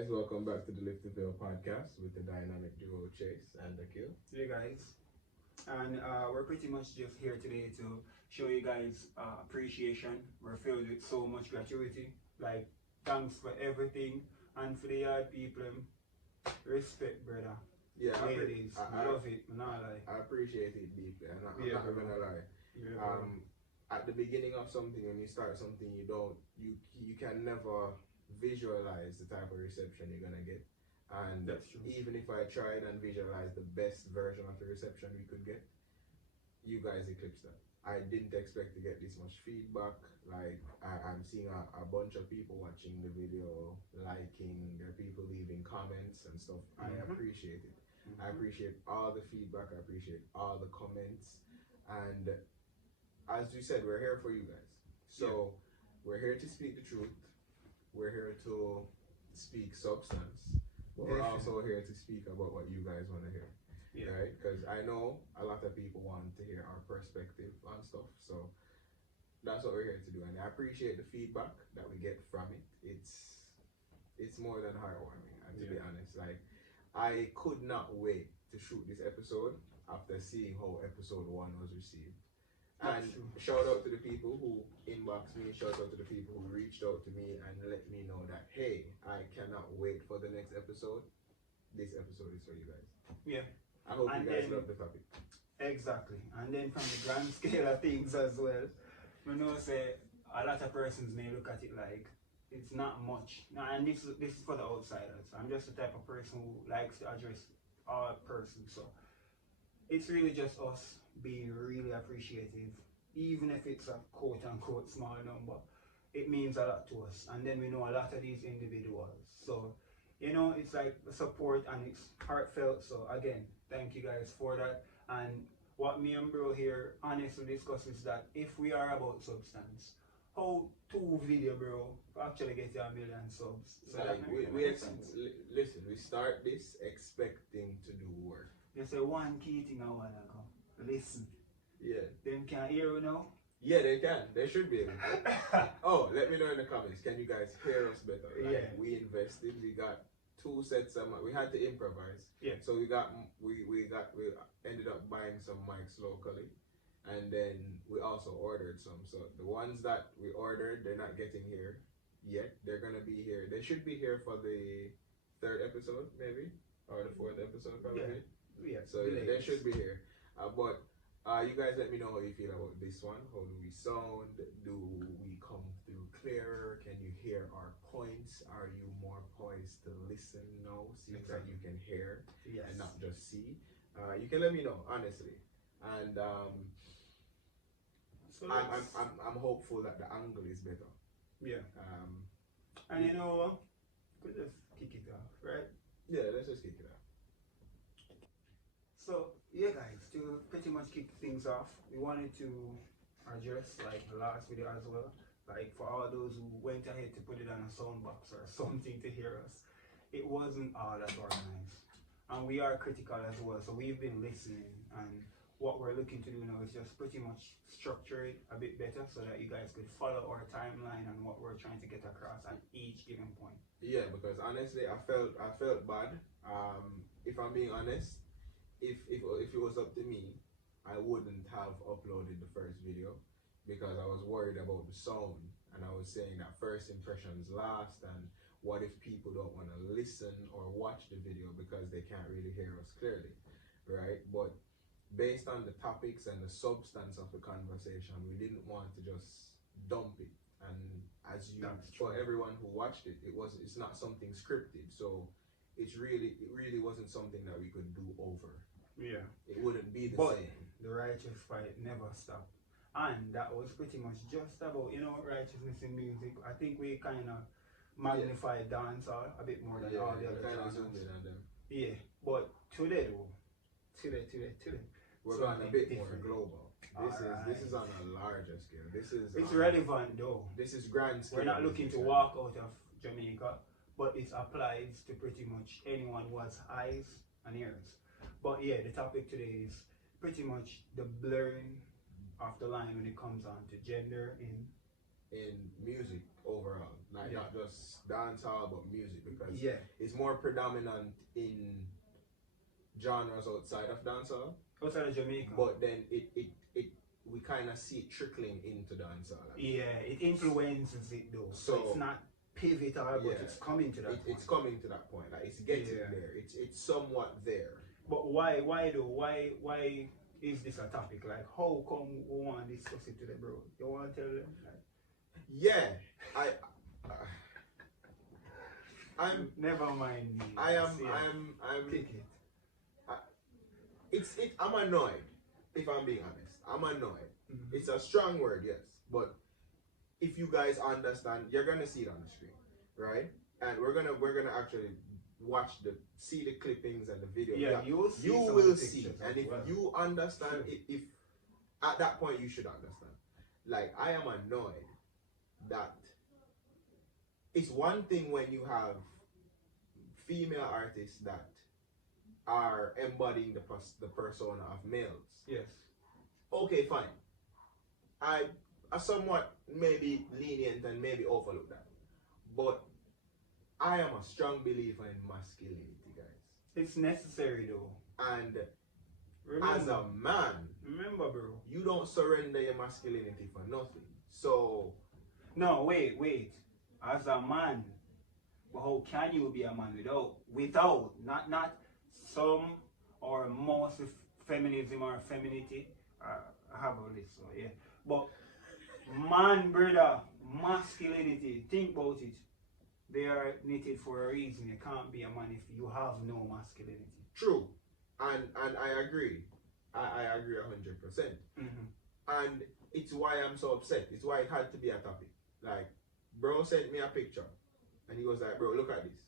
guys, welcome back to the Vail Podcast with the dynamic duo Chase&Akil. Hey guys, and we're pretty much just here today to show you guys appreciation. We're filled with so much gratuity, like thanks for everything, and for the yard people, respect, brother. Yeah, ladies, I love it. Not lie. I appreciate it deeply, and I'm not gonna lie. Yeah, at the beginning of something, when you start something, you can never visualize the type of reception you're gonna get. And even if I tried and visualized the best version of the reception we could get, you guys eclipsed that. I didn't expect to get this much feedback. Like I'm seeing a bunch of people watching the video, liking, there are people leaving comments and stuff. I appreciate it. I appreciate all the feedback. I appreciate all the comments. And as we said, we're here for you guys. So we're here to speak the truth. We're here to speak substance. But we're also here to speak about what you guys want to hear. Yeah. Right? Because I know a lot of people want to hear our perspective on stuff. So that's what we're here to do. And I appreciate the feedback that we get from it. It's more than heartwarming. And to be honest, like I could not wait to shoot this episode after seeing how episode 1 was received. And shout out to the people who inboxed me, shout out to the people who reached out to me and let me know that, hey, I cannot wait for the next episode. This episode is for you guys. Yeah. I hope you guys love the topic. Exactly. And then from the grand scale of things as well, you know, say a lot of persons may look at it like it's not much. And this is for the outsiders. I'm just the type of person who likes to address all persons. So it's really just us being really appreciative, even if it's a quote unquote small number. It means a lot to us, and then we know a lot of these individuals, so you know it's like the support and it's heartfelt. So again, thank you guys for that. And what me and bro here honestly discuss is that if we are about substance, how 2 video bro actually get you 1 million subs? So like listen, we start this expecting to do work. There's a one key thing I wanna go. Listen. Yeah. Them can hear you now? Yeah, they can. They should be able to. Oh, let me know in the comments. Can you guys hear us better? Like, we invested. We got 2 sets of mic. We had to improvise. Yeah. So we ended up buying some mics locally, and then we also ordered some. So the ones that we ordered, they're not getting here yet. They're gonna be here. They should be here for the 3rd episode, maybe, or the 4th episode, probably. Yeah. So they should be here. But you guys let me know how you feel about this one. How do we sound? Do we come through clearer? Can you hear our points? Are you more poised to listen now, seeing that you can hear and not just see? You can let me know, honestly. And I'm hopeful that the angle is better. Yeah. And you know, we could just kick it off, right? Yeah, let's just kick it off. So yeah guys, to pretty much kick things off, we wanted to address like the last video as well, like for all those who went ahead to put it on a soundbox or something to hear us, it wasn't all that organized, and we are critical as well. So we've been listening, and what we're looking to do now is just pretty much structure it a bit better so that you guys could follow our timeline and what we're trying to get across at each given point. Yeah, because honestly I felt bad. If I'm being honest, if it was up to me, I wouldn't have uploaded the first video because I was worried about the sound, and I was saying that first impressions last, and what if people don't want to listen or watch the video because they can't really hear us clearly, right? But based on the topics and the substance of the conversation, we didn't want to just dump it. And as you, for everyone who watched it, it's not something scripted, so it really wasn't something that we could do over. Yeah. It wouldn't be the same. The righteous fight never stopped. And that was pretty much just about, you know, righteousness in music. I think we kind of magnified dancehall a bit more than all the other genres. Yeah. But today though, we're going a bit more global. This is on a larger scale. It's relevant though. This is grand scale. We're not looking to walk out of Jamaica, but it applies to pretty much anyone who has eyes and ears. But yeah, the topic today is pretty much the blurring of the line when it comes on to gender in in music overall, like not just dancehall but music, because it's more predominant in genres outside of dancehall, outside of Jamaica. But then we kind of see it trickling into dancehall. It influences it though. So it's not pivotal, but it's coming to that point. It's coming to that point. Like it's getting there. It's somewhat there. But why though? Why is this a topic? Like, how come we want to discuss it today, bro? You want to tell them? Like, I'm never mind me. I'm pick it. I'm annoyed, if I'm being honest. I'm annoyed. It's a strong word, yes, but if you guys understand, you're gonna see it on the screen, right? And we're gonna actually see the clippings and the video. You will see. And if you understand, if at that point you should understand. Like, I am annoyed that it's one thing when you have female artists that are embodying the persona of males. Yes. Okay, fine. I somewhat maybe lenient and maybe overlook that. But I am a strong believer in masculinity, guys. It's necessary though. And as a man, remember, bro, you don't surrender your masculinity for nothing. So no, wait. As a man, but how can you be a man without not some or most feminism or femininity? I have all this, so yeah. But man, brother, masculinity, think about it. They are knitted for a reason. You can't be a man if you have no masculinity. True. And I agree. I agree 100%. And it's why I'm so upset. It's why it had to be a topic. Like, bro sent me a picture and he was like, bro, look at this.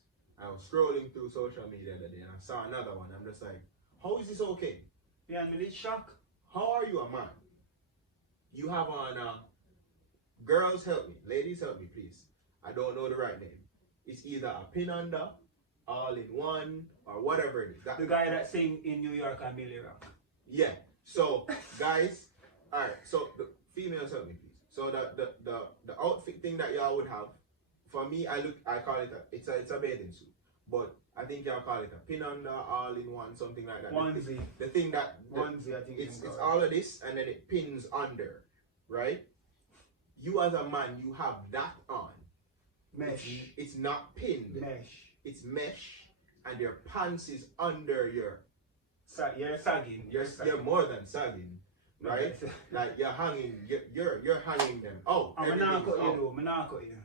I was scrolling through social media the other day and I saw another one. I'm just like, how is this okay? Yeah, and it's shock. How are you a man? You have on girls help me, ladies help me please. I don't know the right name. It's either a pin under, all in one, or whatever it is. The guy that sing in New York and Millie Rock. Yeah. So guys, alright, so the females help me please. So the outfit thing that y'all would have, for me I call it it's a bathing suit. But I think y'all call it a pin under, all in one, something like that. Onesie. The thing that onesie, I think it's all of this and then it pins under, right? You as a man, you have that on. Mesh. It's not pinned. Mesh. It's mesh, and your pants is under your. You're sagging. You're more than sagging, right? Like you're hanging. You're hanging them. Oh, I'm not cut you.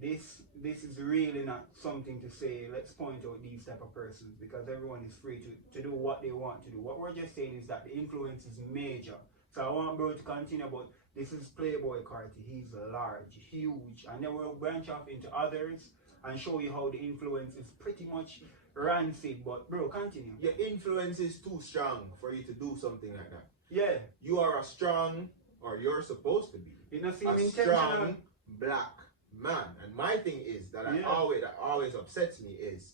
This is really not something to say. Let's point out these type of persons because everyone is free to do what they want to do. What we're just saying is that the influence is major. So I want bro to continue, but this is Playboy Carti. He's large, huge, and then we'll branch off into others and show you how the influence is pretty much rancid. But bro, continue. Your influence is too strong for you to do something like that. Yeah. You are a strong, or you're supposed to be, a strong black man. And my thing is that always upsets me is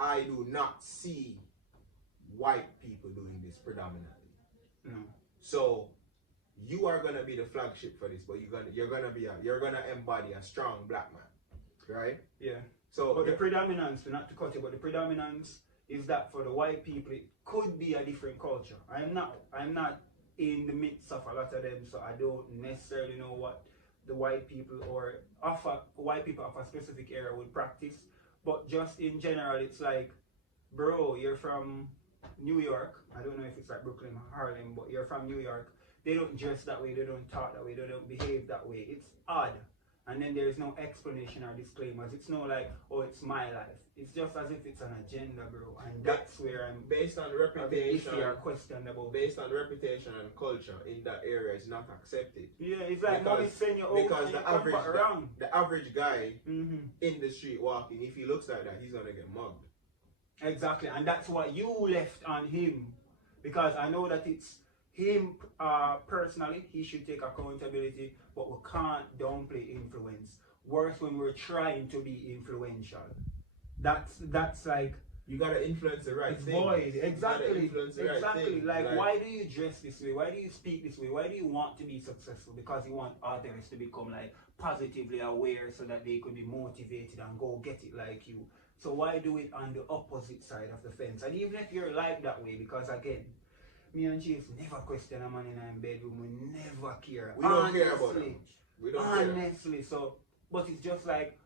I do not see white people doing this predominantly. No. So you are gonna be the flagship for this, but you're gonna embody a strong black man, right? Yeah. So, but the predominance, not to cut it, but the predominance is that for the white people, it could be a different culture. I'm not in the midst of a lot of them, so I don't necessarily know what the white people white people of a specific area would practice. But just in general, it's like, bro, you're from New York. I don't know if it's like Brooklyn or Harlem, but you're from New York. They don't dress that way, they don't talk that way, they don't behave that way. It's odd. And then there's no explanation or disclaimers. It's no like, oh, it's my life. It's just as if it's an agenda, bro. And that's where I'm based on reputation or question about. Based on reputation and culture in that area is not accepted. Yeah, it's like mommy send you over because the average guy in the street walking, if he looks like that, he's gonna get mugged. Exactly, and that's what you left on him. Because I know that it's him personally, he should take accountability, but we can't downplay influence. Worse when we're trying to be influential. That's like you gotta influence the right thing. Void. Exactly. Right like why do you dress this way? Why do you speak this way? Why do you want to be successful? Because you want others to become like, positively aware so that they could be motivated and go get it like you. So why do it on the opposite side of the fence? And even if you're like that way, because again, me and Chief never question a man in our bedroom. We never care. We don't care about that. We don't honestly, care. So, but it's just like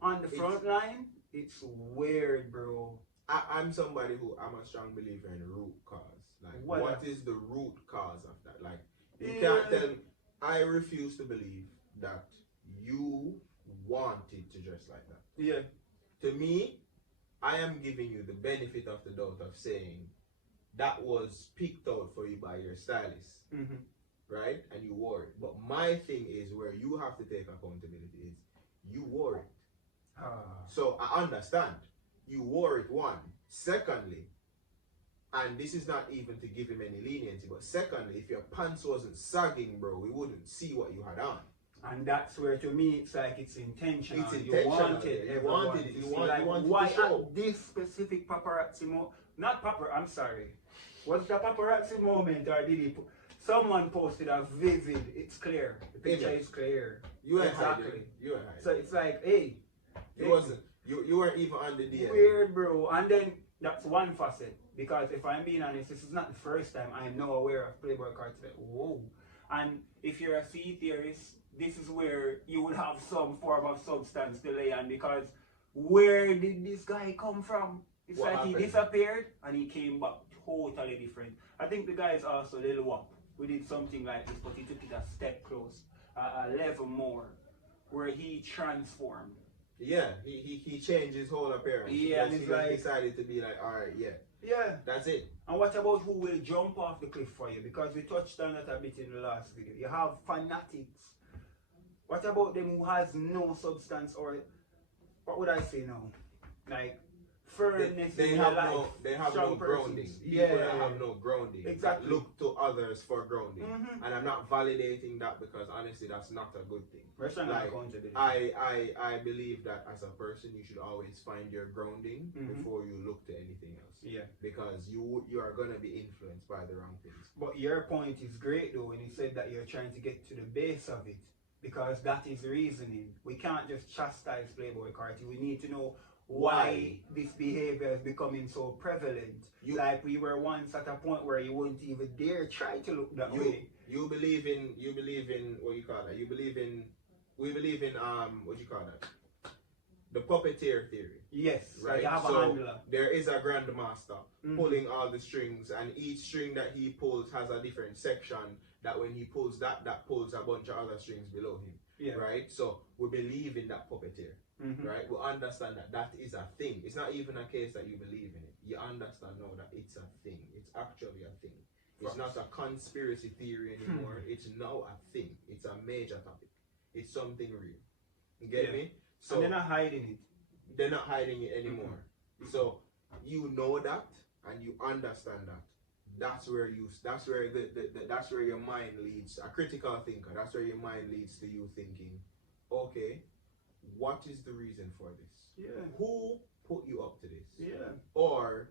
on the front line, it's weird, bro. I'm somebody who, I'm a strong believer in root cause. Like, what is the root cause of that? Like, you can't tell me. I refuse to believe that you wanted to dress like that. Yeah. To me, I am giving you the benefit of the doubt of saying that was picked out for you by your stylist, right? And you wore it. But my thing is where you have to take accountability is you wore it. So I understand. You wore it, one. Secondly, and this is not even to give him any leniency, but secondly, if your pants wasn't sagging, bro, we wouldn't see what you had on. And that's where, to me, it's like it's intentional. It's intentional. You wanted it. You wanted why to show. At this specific paparazzi I'm sorry. Was the paparazzi moment or did he someone posted a vivid, it's clear. The picture is clear. You ain't hiding. You ain't hiding. So it's like, hey. It wasn't. You weren't even on the DM. Weird, bro. And then that's one facet. Because if I'm being honest, this is not the first time I'm now aware of Playboy Cartel. Whoa. And if you're a sea theorist, this is where you will have some form of substance to lay on, because where did this guy come from? It's what like happened? He disappeared and he came back totally different. I think the guy is also a little wop. We did something like this, but he took it a step close, a level more, where he transformed. Yeah, he changed his whole appearance. Yeah, and he like, decided to be like, alright, yeah, that's it. And what about who will jump off the cliff for you? Because we touched on that a bit in the last video. You have fanatics. What about them who has no substance, or what would I say now? Like firmness they in have their life. They have no grounding. People that have no grounding. Exactly. That look to others for grounding. And I'm not validating that, because honestly that's not a good thing. Like, I believe that as a person you should always find your grounding before you look to anything else. Yeah. Because you are gonna be influenced by the wrong things. But your point is great though when you said that you're trying to get to the base of it. Because that is reasoning. We can't just chastise Playboy Carti. We need to know why this behavior is becoming so prevalent. Like we were once at a point where you wouldn't even dare try to look that way. You believe in what you call that? We believe in what you call that? The puppeteer theory. Yes, right. You have a handler. There is a grandmaster pulling all the strings, and each string that he pulls has a different section. That when he pulls that pulls a bunch of other strings below him. Yeah. Right? So we believe in that puppeteer. Right? We understand that that is a thing. It's not even a case that you believe in it. You understand now that it's a thing. It's actually a thing. It's not a conspiracy theory anymore. It's now a thing. It's a major topic. It's something real. You get me? So and they're not hiding it. They're not hiding it anymore. So you know that and you understand that. That's where your mind leads, a critical thinker. That's where your mind leads to you thinking, okay, what is the reason for this? Yeah. Who put you up to this? Yeah. Or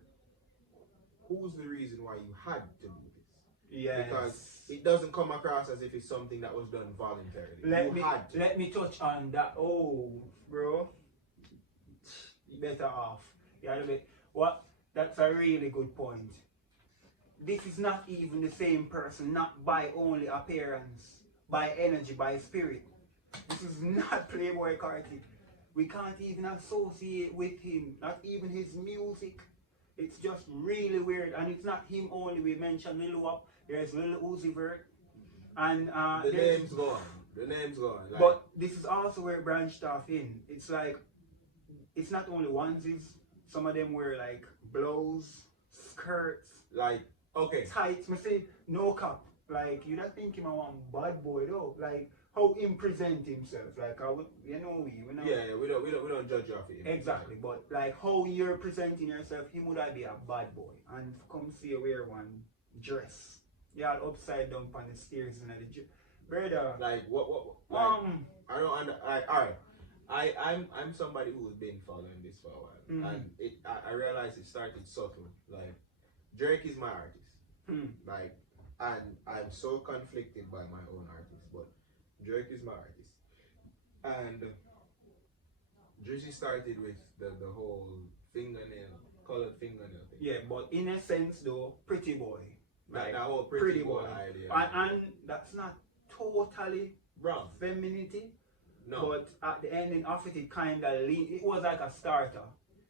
who's the reason why you had to do this? Yeah. Because it doesn't come across as if it's something that was done voluntarily. Let me touch on that. Oh, bro, you better off. That's a really good point. This is not even the same person, not by only appearance, by energy, by spirit. This is not Playboy Carti. We can't even associate with him, not even his music. It's just really weird, and it's not him only. We mentioned Lil Wap, there's Lil Uzi Vert, and the name's gone. The name's gone. Like, but this is also where it branched off in. It's like, it's not only onesies. Some of them wear like blows, skirts, like tights. Me say no cap. Like you not think him a one bad boy though. Like how him present himself. Like we know. Yeah, we don't judge you off it. Exactly, but like how you're presenting yourself, him would I be a bad boy and come see you wear one dress. Yeah, upside down on the stairs and the brother. Like what? Like, I don't like. All right. I'm somebody who's been following this for a while, and I realized it started subtle. Like Drake is my artist, like, and I'm so conflicted by my own artist, but Drake is my artist, And Drizzy started with the whole colored fingernail thing. Yeah, but in a sense though, pretty boy. Like that whole pretty boy idea. And that's not totally wrong. Femininity. No. But at the ending of it, it kind of it was like a starter.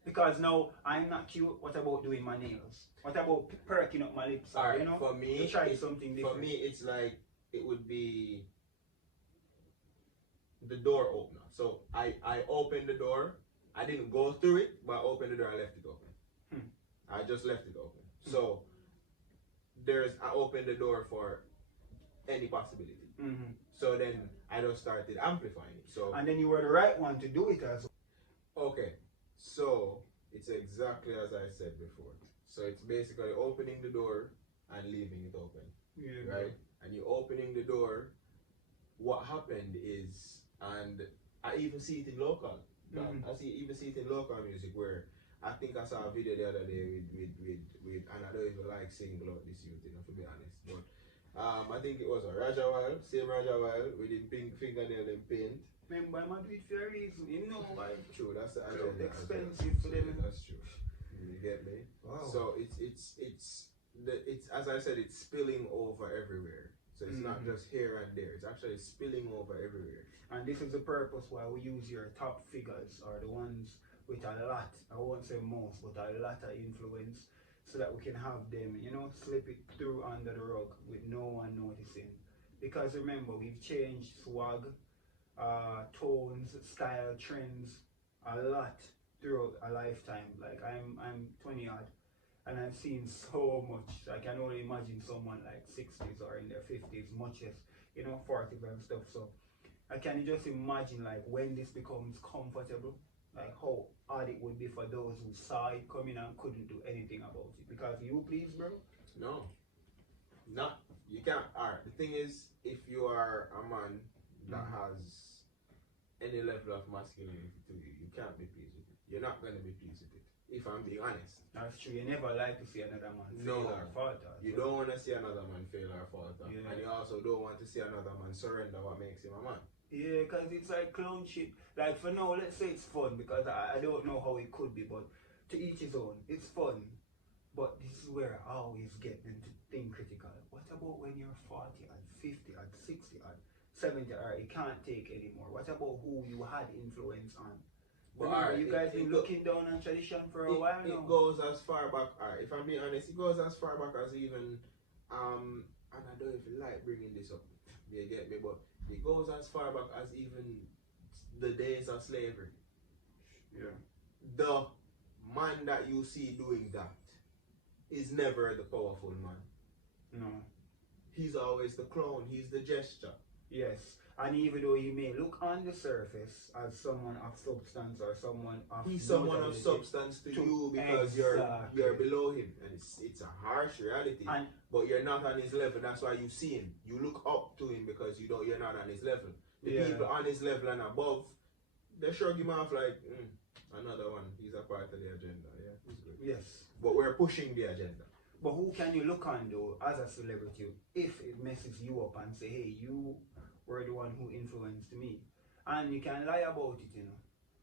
Because now I'm not cute. What about doing my nails? What about perking up my lips? Or, you know, for me, try something different. For me, it's like it would be the door opener. So I opened the door. I didn't go through it, but I opened the door. I left it open. I just left it open. So I opened the door for any possibility. So then I just started amplifying it. So and then you were the right one to do it as well. Okay, so it's exactly as I said before. So it's basically opening the door and leaving it open. Yeah, right? And you opening the door. What happened is, and I even see it in local. Even see it in local music where I think I saw a video the other day with and I don't even like single out this youth, you know, to be honest. But I think it was a Raja Vail, same Raja Vail with the pink fingernail and paint. Remember, I do it for a reason, you know why? True, that's the expensive for them. That's true. You get me? Wow. So it's as I said, it's spilling over everywhere. So it's not just here and there. It's actually spilling over everywhere. And this is the purpose why we use your top figures, or the ones with a lot, I won't say most, but a lot of influence, so that we can have them, you know, slip it through under the rug with no one noticing. Because remember, we've changed swag, tones, style, trends a lot throughout a lifetime. Like I'm 20 odd, and I've seen so much. I can only imagine someone like 60s or in their 50s, much as, you know, 40s and stuff. So I can just imagine like when this becomes comfortable, like how hard it would be for those who saw it coming and couldn't do anything about it. Because you please, bro? No. Not. You can't. Alright, the thing is, if you are a man that has any level of masculinity to you, you can't be pleased with it. You're not going to be pleased with it, if I'm being honest. That's true. You never like to see another man fail or falter. You don't want to see another man fail or falter. Yeah. And you also don't want to see another man surrender what makes him a man. Yeah, because it's like clown shit. Like for now, let's say it's fun, because I don't know how it could be, but to each his own. It's fun. But this is where I always get them to think critical. What about when you're 40 and 50 and 60 and 70 or you can't take anymore? What about who you had influence on? Remember, you guys been looking down on tradition for a while now? It goes as far back, if I'm being honest, it goes as far back as even, and I don't even like bringing this up, you get me, but it goes as far back as even the days of slavery. Yeah. The man that you see doing that is never the powerful man. No. He's always the clown, he's the gesture. Yes. And even though he may look on the surface as someone of substance or someone of he's someone of substance to you because you're below him, and it's a harsh reality. But you're not on his level. That's why you see him. You look up to him because you're not on his level. The people on his level and above, they shrug him off like another one. He's a part of the agenda. Yeah, he's good. Yes. But we're pushing the agenda. But who can you look on though as a celebrity if it messes you up and say, hey, you were the one who influenced me? And you can lie about it, you know.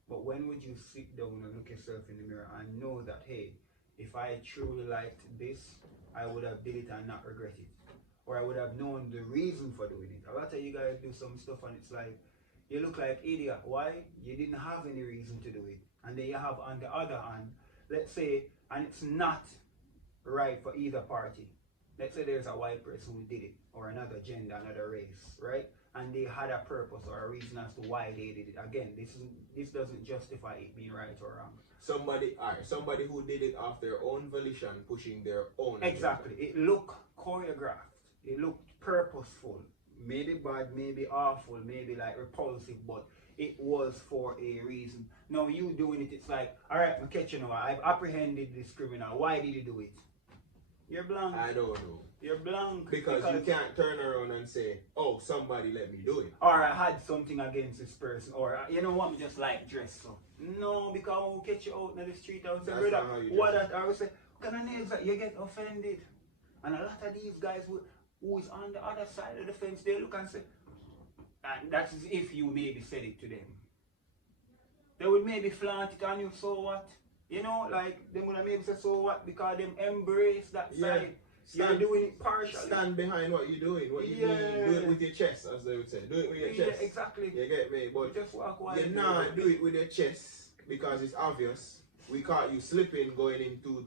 But when would you sit down and look yourself in the mirror and know that, hey, if I truly liked this, I would have did it and not regret it? Or I would have known the reason for doing it. A lot of you guys do some stuff and it's like, you look like idiot. Why? You didn't have any reason to do it. And then you have on the other hand, let's say, and it's not right for either party. Let's say there's a white person who did it, or another gender, another race, right? And they had a purpose or a reason as to why they did it. Again, this doesn't justify it being right or wrong. Somebody who did it of their own volition, pushing their own. Exactly. Agenda. It looked choreographed. It looked purposeful. Maybe bad, maybe awful, maybe like repulsive, but it was for a reason. Now you doing it, it's like, all right, I'm catching you. I've apprehended this criminal. Why did he do it? You're blank. I don't know. You're blank. Because you can't turn around and say, oh, somebody let me do it. Or I had something against this person. Or, you know what, I just like dress so. No, because I will catch you out in the street. I would say, brother, what that? I would say, what kind of names that? You get offended. And a lot of these guys who is on the other side of the fence, they look and say, And that's if you maybe said it to them. They would maybe flaunt it on you, so what? You know, like, they would maybe say, so what? Because them embrace that side. You're doing it partially. Stand behind what you're doing. What you do it with your chest, as they would say. Do it with your chest. Yeah, exactly. You get me? But just walk you not do it with your chest because it's obvious. We caught you slipping going into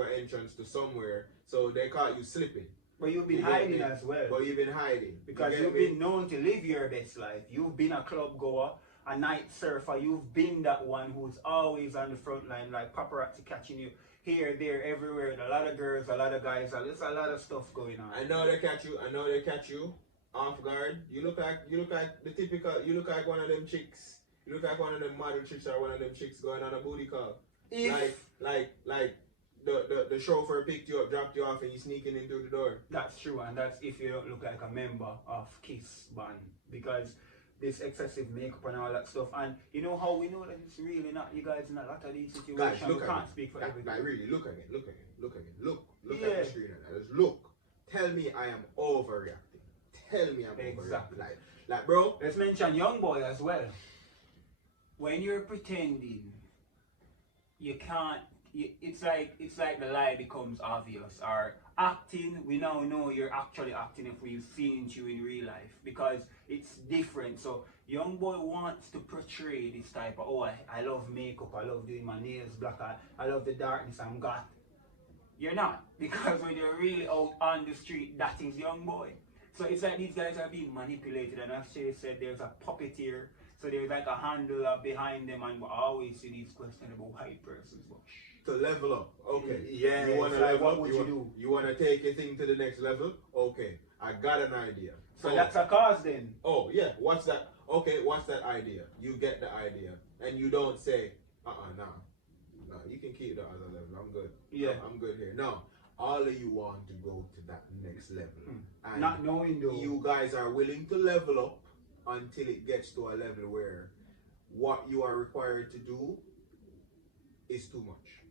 an entrance to somewhere, so they caught you slipping. But you've been hiding as well. But you've been hiding. Because you've been known to live your best life. You've been a club goer, a night surfer. You've been that one who's always on the front line, like paparazzi catching you here, there, everywhere. And a lot of girls, a lot of guys. There's a lot of stuff going on. I know they catch you off guard. You look like the typical. You look like one of them chicks. You look like one of them model chicks or one of them chicks going on a booty call. Like the chauffeur picked you up, dropped you off, and you sneaking in through the door. That's true, and that's if you don't look like a member of Kiss band, because this excessive makeup and all that stuff. And you know how we know that it's really not you guys in a lot of these situations. Guys, we can't speak for everything. Like really, look again. Look at the screen and just look. Tell me I am overreacting. Tell me I'm overreacting. Like bro. Let's mention Young Boy as well. When you're pretending, you can't. It's like the lie becomes obvious. Or acting, we now know you're actually acting if we've seen you in real life because it's different. So Young Boy wants to portray this type of, I love makeup, I love doing my nails black, I love the darkness, I'm goth. You're not, because when you're really out on the street, that is Young Boy. So it's like these guys are being manipulated, and as Chase said, there's a puppeteer. So there's like a handler behind them, and we always see these questionable white persons. But to level up, okay. Yeah. You want to level up? What would you do? You want to take your thing to the next level? Okay. I got an idea. So that's a cause then. Oh yeah. What's that? Okay. What's that idea? You get the idea, and you don't say, no. You can keep that other level. I'm good. Yeah. I'm good here. No. All of you want to go to that next level, and not knowing though. You guys are willing to level up until it gets to a level where what you are required to do is too much.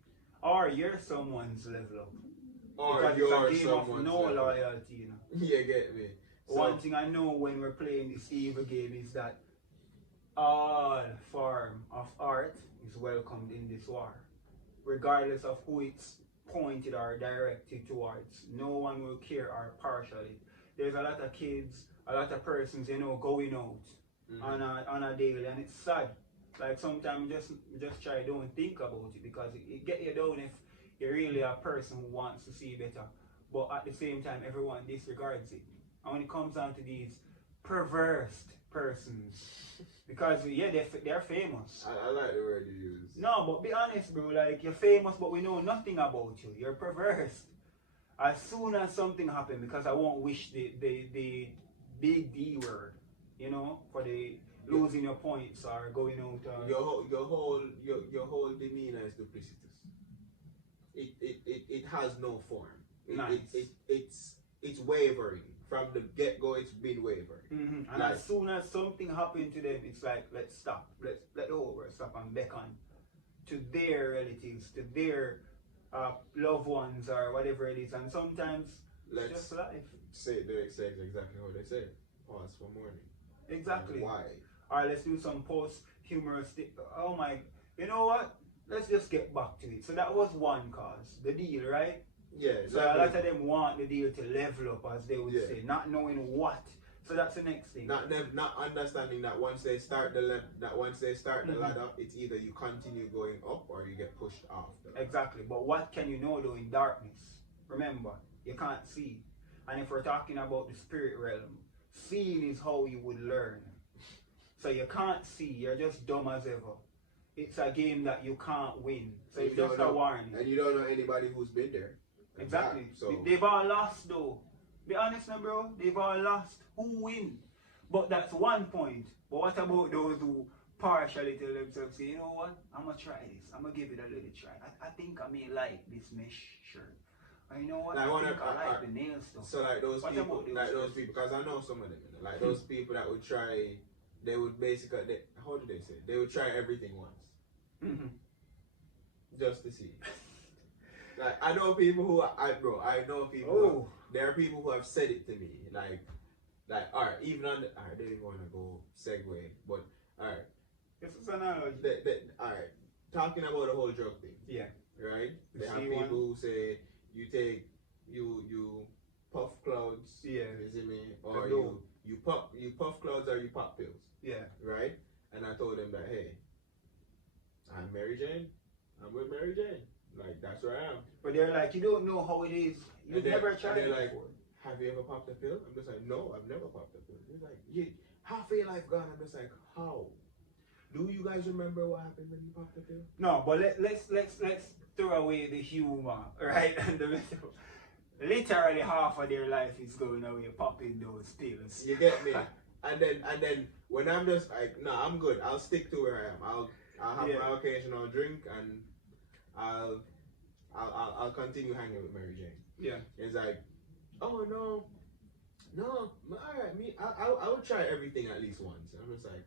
Or you're someone's level up. Or because you're it's a game of no level. loyalty, you know. You get me? So, one thing I know when we're playing this evil game is that all form of art is welcomed in this war. Regardless of who it's pointed or directed towards. No one will care or partial it. There's a lot of kids, a lot of persons, going out on a daily, and it's sad. Like sometimes just try don't think about it because it get you down if you're really a person who wants to see better. But at the same time, everyone disregards it. And when it comes down to these perverse persons, because they're famous. I like the word you use. No, but be honest, bro. Like you're famous, but we know nothing about you. You're perverse. As soon as something happens, because I won't wish the big D word, for the losing your points or going out. Your whole demeanor is duplicitous. It has no form. It's wavering from the get go. It's been wavering. And as soon as something happened to them, it's like let's stop. Let the whole world stop and beckon to their relatives, to their loved ones or whatever it is. And sometimes it's just life. Say exactly what they say. Pause for mourning. Exactly. And why? Alright, let's do some post-humorous. Oh my, you know what? Let's just get back to it. So that was one cause, the deal, right? Yeah. So a lot of them want the deal to level up, as they would say, not knowing what. So that's the next thing. Not understanding that once they start the ladder, it's either you continue going up or you get pushed off. Exactly. But what can you know though in darkness? Remember, you can't see. And if we're talking about the spirit realm, seeing is how you would learn. So you can't see, you're just dumb as ever. It's a game that you can't win. So it's just a warning. And you don't know anybody who's been there. Exactly. So they've all lost though. Be honest now, bro. They've all lost. Who win? But that's one point. But what about those who partially tell themselves, say, you know what? I'm going to try this. I'm going to give it a little try. I think I may like this mesh shirt. And you know what? I like the nails though. So like those people, because I know some of them, like those people that would try, they would basically, how do they say? They would try everything once. Just to see. Like I know people who, there are people who have said it to me, like, Like, alright, even on the, I didn't even want to go segue, but alright. This is an analogy. Alright, talking about the whole drug thing. Yeah. Right? They have people who say you take, you puff clouds. Yeah. You see me? Or you puff clouds or you pop pills. Yeah. Right? And I told them that, hey, I'm Mary Jane. I'm with Mary Jane. Like, that's where I am. But they're like, you don't know how it is. You've never tried it like, before. Have you ever popped a pill? I'm just like, no, I've never popped a pill. He's like, yeah, half of your life gone. I'm just like, how? Do you guys remember what happened when you popped a pill? No, but let's throw away the humor, right? And the literally half of their life is going away popping those pills. You get me? and then when I'm just like, no, I'm good. I'll stick to where I am. I'll have my occasional drink and I'll continue hanging with Mary Jane. Yeah. It's like, oh no, alright, me, I would try everything at least once. And I'm just like,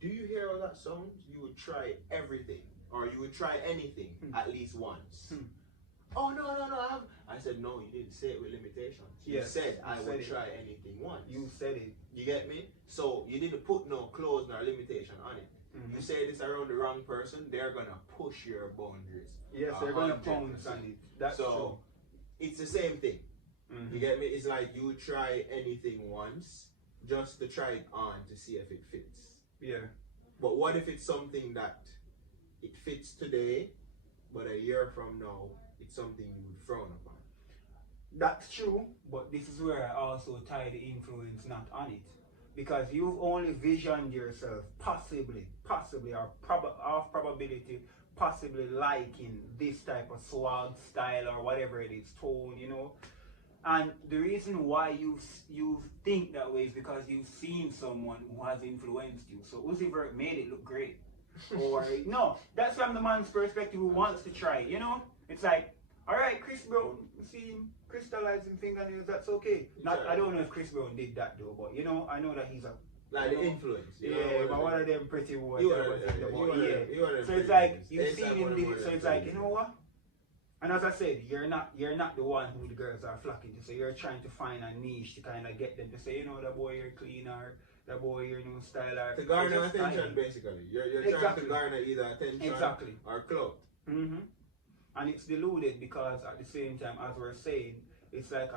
do you hear how that sounds? You would try everything, or you would try anything at least once. Oh no, I said no. You didn't say it with limitations. You said I would try anything once. You said it. You get me? So you didn't put no clause nor limitation on it. You say this around the wrong person, they're gonna push your boundaries. Yes, they're gonna pounce on it. That's true. It's the same thing. You get me? It's like you try anything once just to try it on to see if it fits. Yeah. But what if it's something that it fits today, but a year from now, it's something you would frown upon? That's true, but this is where I also tie the influence not on it. Because you've only visioned yourself possibly, or off probability, possibly liking this type of swag style or whatever it is, tone, you know. And the reason why you think that way is because you've seen someone who has influenced you. So Uzi Vert made it look great. Or no, that's from the man's perspective who wants to try it, you know? It's like, alright, Chris Brown, see him crystallizing fingernails, that's okay. I don't know if Chris Brown did that though, but you know, I know that he's a like the influence. But one of them pretty boys. So it's like you've seen him did it, so it's like, you know what? And as I said, you're not the one who the girls are flocking to. So you're trying to find a niche to kind of get them to say, you know, that boy you're clean, or that boy you're style, or to garner attention basically. You're trying to garner either attention or clout. And it's deluded because at the same time, as we're saying, it's like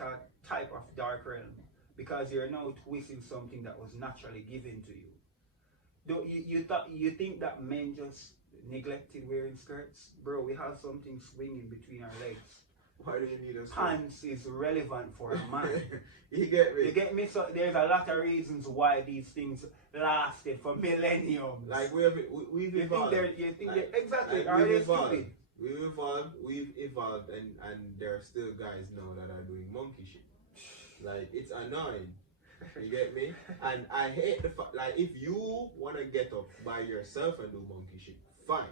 a type of dark realm, because you're now twisting something that was naturally given to you. Don't you think that men just neglected wearing skirts? Bro, we have something swinging between our legs. Why do you need a skirt? Pants is relevant for a man. You get me? You get me? So there's a lot of reasons why these things lasted for millenniums. Like we've evolved. Exactly. Like we've evolved, and there are still guys now that are doing monkey shit. Like, it's annoying. You get me? And I hate the fact, like, if you want to get up by yourself and do monkey shit, fine.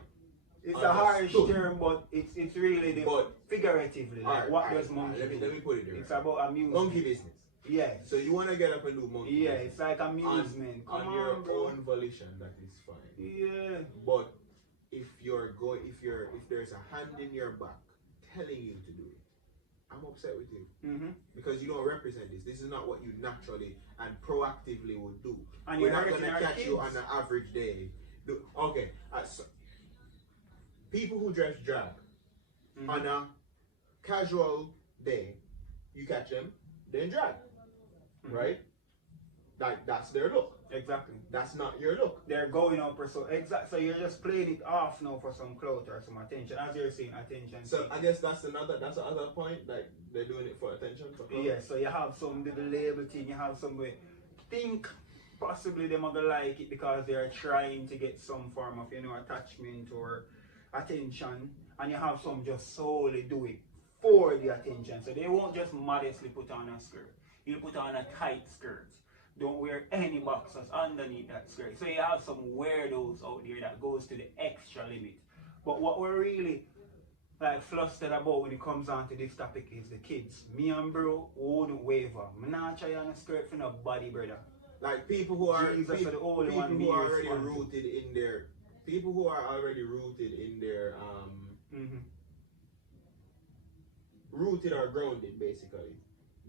It's a harsh term, but it's really figuratively. Like, what does monkey do? Let me put it there. It's about amusement. Monkey business. Yeah. So you want to get up and do monkey business. It's like amusement. On your own volition, that is fine. Yeah. But if there's a hand in your back telling you to do it, I'm upset with you. Because you don't represent this. This is not what you naturally and proactively would do. And we're not going to catch you on an average day. Okay, so people who dress drag on a casual day, you catch them, they drag, right? Like, that's their look. Exactly. That's not your look. They're going out for so you're just playing it off now for some clout or some attention. As you're saying, attention. So I guess that's another point. Like, they're doing it for attention. For clout. Yeah. So you have some little label thing. You have some way. Think possibly they're gonna like it because they're trying to get some form of attachment or attention, and you have some just solely do it for the attention. So they won't just modestly put on a skirt. You put on a tight skirt. Don't wear any boxers underneath that skirt. So you have some weirdos out there that goes to the extra limit. But what we're really like flustered about when it comes on to this topic is the kids. Me and bro wouldn't waver. I'm not trying on a skirt for nobody, brother. Like people who are already rooted in their rooted or grounded basically.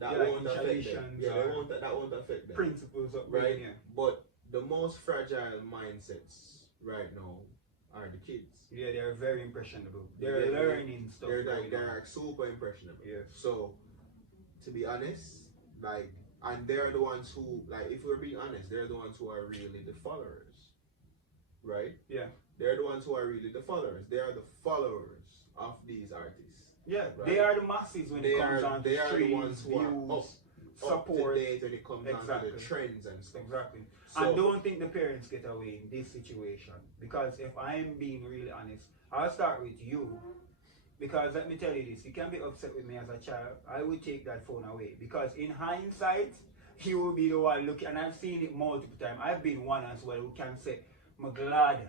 that like won't affect them. Yeah, that won't affect them. Principles of right? Yeah. But the most fragile mindsets right now are the kids. Yeah, they're very impressionable. They're learning stuff. They're super impressionable. Yes. So, to be honest, like, and they're the ones who, like, if we're being honest, they're the ones who are really the followers, right? Yeah. They're the ones who are really the followers. They are the followers of these artists. Yeah, right? They are the masses when it comes on to streams, the ones who views, support. Up to date when it comes down to the trends and stuff. Exactly. So, and don't think the parents get away in this situation. Because if I'm being really honest, I'll start with you. Because let me tell you this, you can be upset with me as a child. I would take that phone away. Because in hindsight, you will be the one looking, and I've seen it multiple times. I've been one as well who can say, I'm glad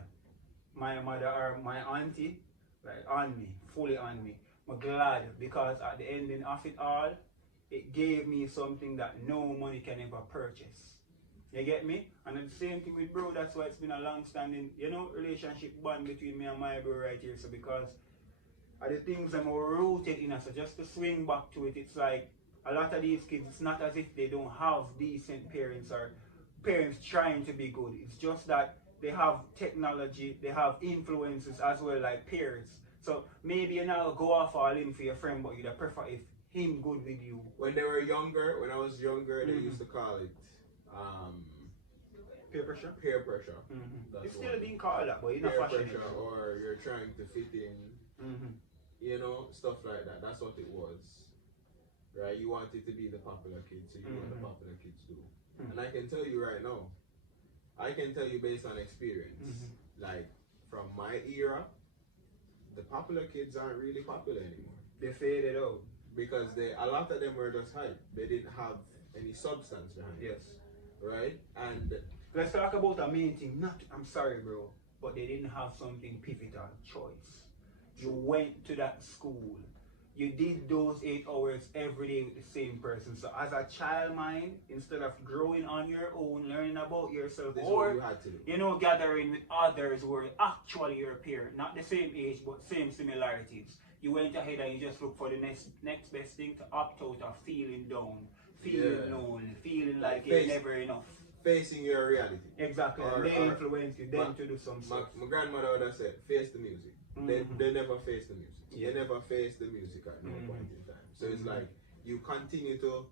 my mother or my auntie, like on me, fully on me. I'm glad because at the ending of it all, it gave me something that no money can ever purchase. You get me? And the same thing with bro, that's why it's been a long-standing, relationship bond between me and my bro right here. So because of the things that are rooted in us, so just to swing back to it, it's like a lot of these kids, it's not as if they don't have decent parents or parents trying to be good. It's just that they have technology, they have influences as well, like peers. So maybe you now go off all in for your friend, but you'd prefer if him good with you. When they were younger, when I was younger, they used to call it peer pressure. Peer pressure. It's still being called that, but you're not peer pressure, or you're trying to fit in. Stuff like that. That's what it was, right? You wanted to be the popular kid, so you do what the popular kids do. And I can tell you right now, I can tell you based on experience, like from my era, the popular kids aren't really popular anymore. They faded out. Because a lot of them were just hype. They didn't have any substance behind it. Yes. Right? And let's talk about a main thing. I'm sorry, bro, but they didn't have something pivotal, choice. You went to that school. You did those 8 hours every day with the same person. So as a child mind, instead of growing on your own, learning about yourself, this or is what you had to do. Gathering with others who were actually your peer, not the same age but same similarities. You went ahead and you just looked for the next best thing to opt out of feeling down, feeling lonely, feeling like you're never enough. Facing your reality. Exactly. And they influence you then to do some stuff. My grandmother would have said, face the music. They never face the music. Yeah. They never face the music at no point in time. So it's like you continue to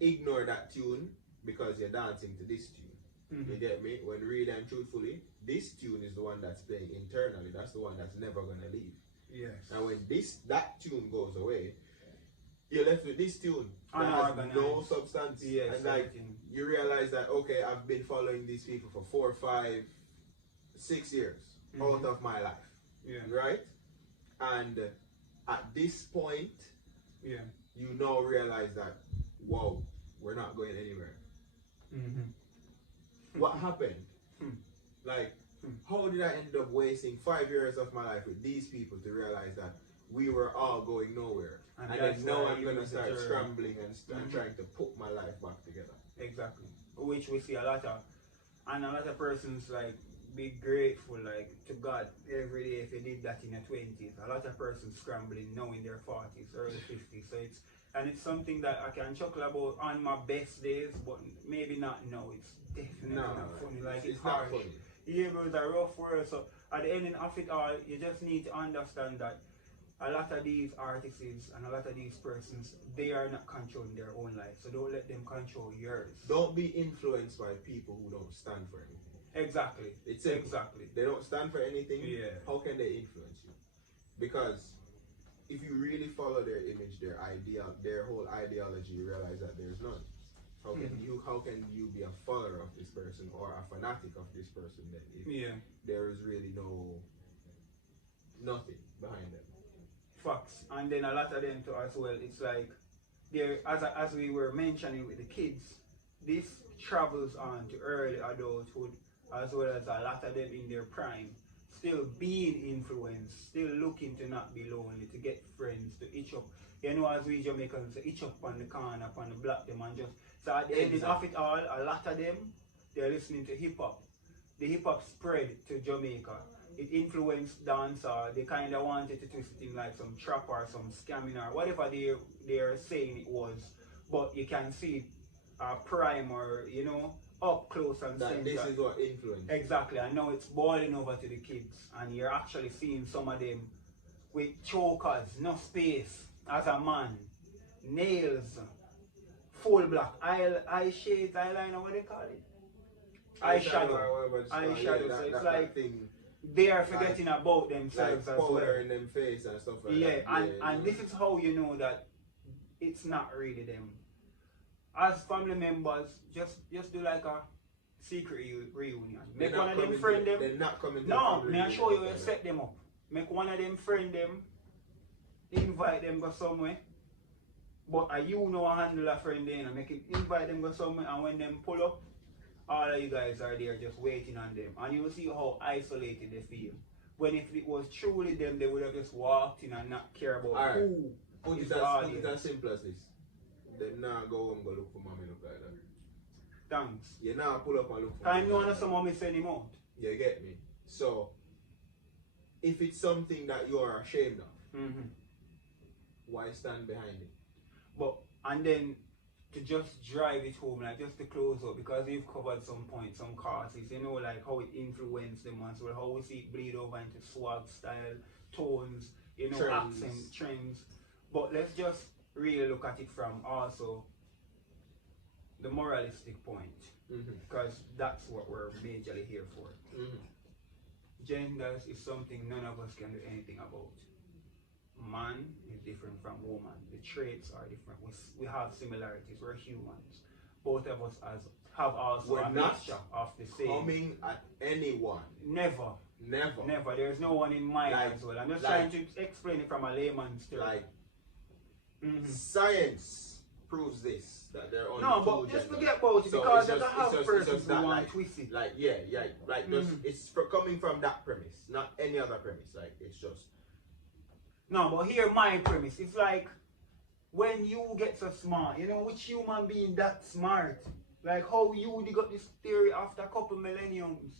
ignore that tune because you're dancing to this tune. You get me? When really and truthfully, this tune is the one that's playing internally. That's the one that's never gonna leave. Yes. And when that tune goes away, you're left with this tune that has no substance. Yes, and like you realize that okay, I've been following these people for 4, 5, 6 years out of my life. Yeah. Right? And at this point, you now realize that wow, we're not going anywhere. What happened? Like, how did I end up wasting 5 years of my life with these people to realize that we were all going nowhere? And then now I'm going to start scrambling and trying to put my life back together. Exactly. Which we see a lot of. And a lot of persons like be grateful like to God every day if you did that in your 20s. A lot of persons scrambling now in their 40s, early 50s. So it's something that I can chuckle about on my best days, but maybe not now. It's definitely not funny. Like it's not harsh. funny. Yeah, but it's a rough world. So at the ending of it all, you just need to understand that a lot of these artists and a lot of these persons, they are not controlling their own life. So don't let them control yours. Don't be influenced by people who don't stand for anything. Exactly. It's simple. Exactly. They don't stand for anything. Yeah. How can they influence you? Because if you really follow their image, their whole ideology, you realize that there's none. How can you be a follower of this person or a fanatic of this person then if there is really nothing behind them? Facts. And then a lot of them too as well, it's like as we were mentioning with the kids, this travels on to early adulthood as well as a lot of them in their prime, still being influenced, still looking to not be lonely, to get friends, to itch up. As we Jamaicans say, itch up on the corner, on the block them and just. So at the end of it all, a lot of them, they're listening to hip hop. The hip hop spread to Jamaica. It influenced dancehall. They kind of wanted to twist it in like some trap or some scamming or whatever they are saying it was. but you can see prime or, you know, up close and that this is what influence. Exactly, and now it's boiling over to the kids, and you're actually seeing some of them with chokers, no space, as a man, nails, full black, eye shades, eyeliner, what they call it? Eyeshadow. Eyeshadow, so it's like thing, they are forgetting about themselves like as well. powder in them face and stuff like that. And this is how you know that it's not really them. As family members, just do like a secret reunion. Make one of them friend them. They're not coming to no, me I show you where set them up. Make one of them friend them, invite them go somewhere. But you know I handle a friend then and make it invite them go somewhere, and when them pull up, all of you guys are there just waiting on them. And you will see how isolated they feel. When if it was truly them, they would have just walked in and not care about who put is it the audience. Put it as simple as this. They now go home and go look for mommy look like that. Thanks. You now pull up and look for time you want some mommy send him out. You get me? So if it's something that you are ashamed of, why stand behind it? But and then to just drive it home, like just to close up, because we've covered some points, some causes, you know, like how it influenced them as well, how we see it bleed over into swag style, tones, you know, accent, trends. But let's just really look at it from also the moralistic point, because that's what we're majorly here for. Genders is something none of us can do anything about. Man is different from woman. The traits are different. We have similarities. We're humans. Both of us have also a mixture of the same. Coming at anyone. Never. There's no one in mind as well. I'm just trying to explain it from a layman's term. Like science proves this, that there are only no, but just forget about it, because there's a half persons who want to twist it. Like it's coming from that premise, not any other premise. Like it's just. No, but here my premise. It's like when you get so smart, you know, which human being that smart? Like how you got this theory after a couple millenniums.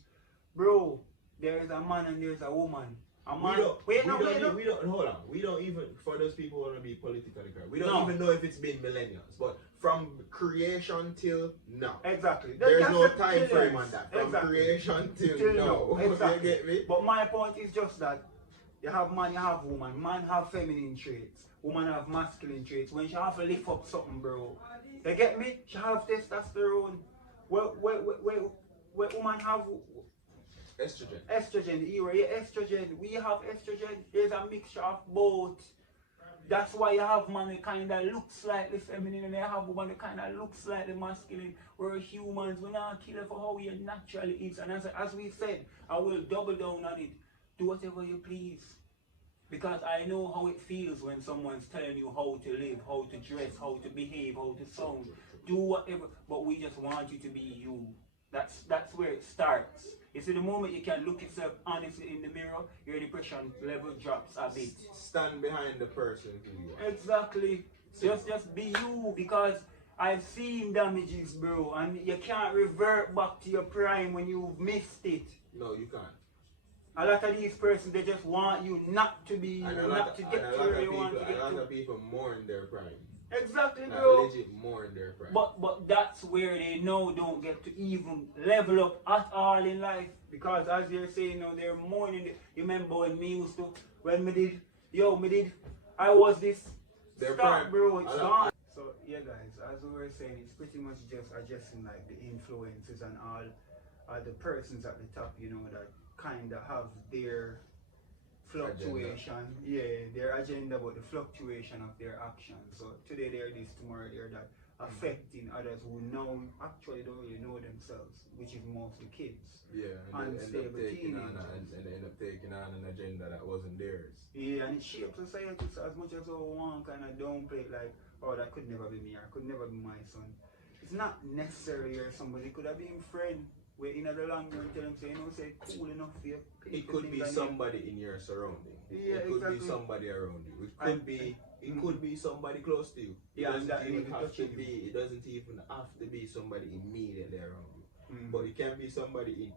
Bro, there is a man and there's a woman. A man, hold on. We don't even, for those people who want to be politically correct, we don't even know if it's been millennials. But from creation till now. Exactly. There's no time frame on that. From creation till now. Exactly. You get me? But my point is just that you have man, you have woman. Man have feminine traits. Woman have masculine traits. When she have to lift up something, bro. You get me? She have testosterone. Where woman have estrogen, the era, estrogen. We have estrogen. There's a mixture of both. That's why you have man that kind of looks slightly feminine, and you have woman that kind of looks slightly masculine. We're humans. We're not killing for how we naturally is. And as we said, I will double down on it. Do whatever you please. Because I know how it feels when someone's telling you how to live, how to dress, how to behave, how to sound. Do whatever, but we just want you to be you. That's where it starts. You see, the moment you can look yourself honestly in the mirror, your depression level drops a bit. Stand behind the person who you are. Exactly. Just be you, because I've seen damages, bro, and you can't revert back to your prime when you've missed it. No, you can't. A lot of these persons, they just want you not to be you, not to get to where you want to get to. A lot of people mourn their prime. Exactly, bro. Legit mourn their prime. But that's where they know don't get to even level up at all in life. Because as you're saying, you know, they're mourning. You remember when me used to, when I was this. Their stop, prime, bro, it's gone. So yeah, guys, as we were saying, it's pretty much just addressing like the influences and all the persons at the top, you know, that kind of have their fluctuation, their agenda about the fluctuation of their actions. So today they're this, tomorrow they're that, affecting others who now actually don't really know themselves, which is mostly kids. Yeah, and they end up taking on an agenda that wasn't theirs. Yeah, and it shapes society. So as much as one kind of downplay it, like, oh, that could never be me, or could never be my son. It's not necessarily or somebody, it could have been friend. Where in the long run tell them, say, you know, say cool enough for you. It could be somebody in your surrounding. Yeah, it could be somebody around you. It could be somebody close to you. It doesn't even have to be somebody immediately around you. But it can be somebody in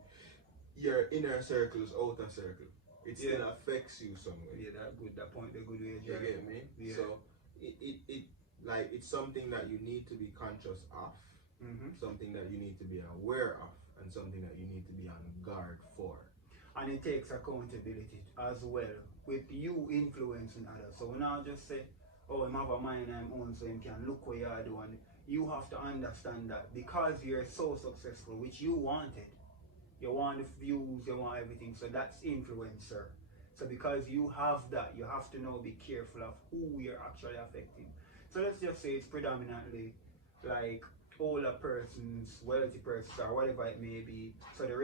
your inner circles, outer circle. It still affects you somewhere. Yeah, that point, the good way. You get me? Yeah. So like it's something that you need to be conscious of, something that you need to be aware of, and something that you need to be on guard for. And it takes accountability as well, with you influencing others. So we not just say, oh, I have a mind I'm own, so you can look what you are doing. You have to understand that because you're so successful, which you wanted, you want the views, you want everything, so that's influencer. So because you have that, you have to now be careful of who you're actually affecting. So let's just say it's predominantly like older persons, wealthy persons, or whatever it may be. So the